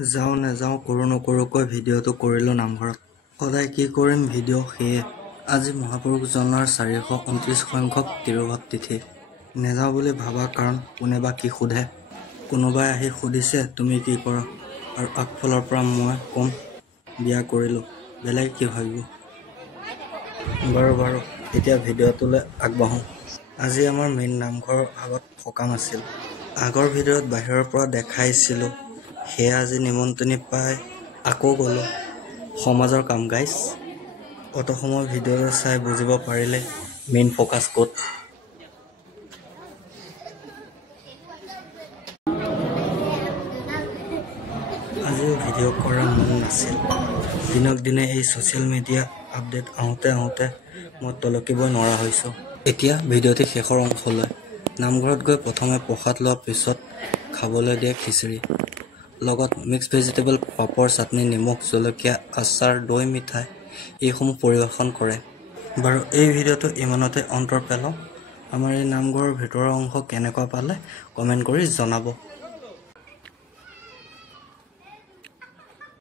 যাওঁ নাযাওঁ কৰোঁ নকৰোঁকৈ ভিডিঅ'টো কৰিলোঁ নামঘৰত। সদায় কি কৰিম ভিডিঅ' সেয়ে। আজি মহাপুৰুষজনাৰ 429 সংখ্যক তিৰুভাৱ তিথি। নেযাওঁ বুলি ভাবা কাৰণ কোনে বা কি সোধে। কোনোবাই আহি সুধিছে তুমি কি কৰা, আৰু আগফালৰ পৰা মই ক'ম বিয়া কৰিলোঁ, বেলেগে কি ভাবিব। বাৰু এতিয়া ভিডিঅ'টোলৈ আগবাঢ়োঁ। আজি আমাৰ মেইন নামঘৰৰ আগত সকাম আছিল। আগৰ ভিডিঅ'ত বাহিৰৰ পৰা দেখাইছিলোঁ, সেয়া আজি নিমন্ত্ৰণী পাই আকৌ গ'লোঁ। সমাজৰ কাম গাইজ। অত সময় ভিডিঅ' চাই বুজিব পাৰিলে মেইন ফ'কাছ ক'ত। আজিও ভিডিঅ' কৰাৰ মন নাছিল। দিনক দিনে এই ছ'চিয়েল মিডিয়া আপডেট আহোঁতে মই টলকিবই নোৱাৰা হৈছোঁ। এতিয়া ভিডিঅ'টি শেষৰ অংশলৈ। নামঘৰত গৈ প্ৰথমে প্ৰসাদ লোৱাৰ পিছত খাবলৈ দিয়ে খিচিৰি। লগত মিক্স ভেজিটেবল, পাপৰ, চাটনি, নিমখ, জলকীয়া, আচাৰ, দৈ, মিঠাই এইসমূহ পৰিৱেশন কৰে। বাৰু এই ভিডিঅ'টো ইমানতে অন্তৰ পেলাওঁ। আমাৰ এই নামঘৰৰ ভিতৰৰ অংশ কেনেকুৱা পালে কমেণ্ট কৰি জনাব।